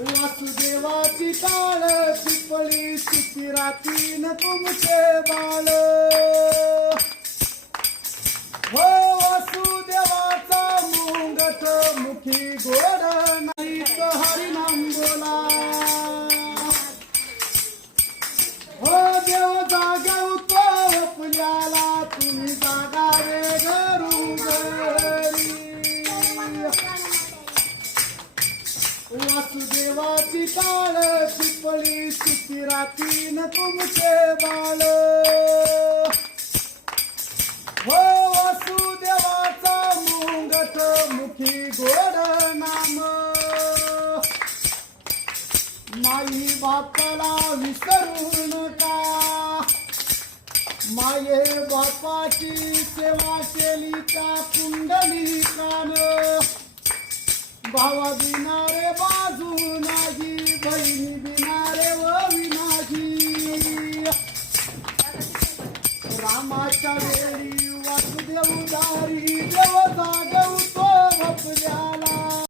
वासुदेवाची काळ चिपळी चिती न तुमचे बाळ. हो वासुदेवाचा मुंगट मुखी गोड. वासुदेवाची काळ चिपळी चिती न तुमचे बाळ. हो वासुदेवाचा मुंगट मुखी गोड नाम. माई बापाला विसरू नका माये बापाची सेवा केली का कुंडली कान? भावा बिनारे बाजू नाही बहिणी बिनारे व विनाजी रामाच्या वेळी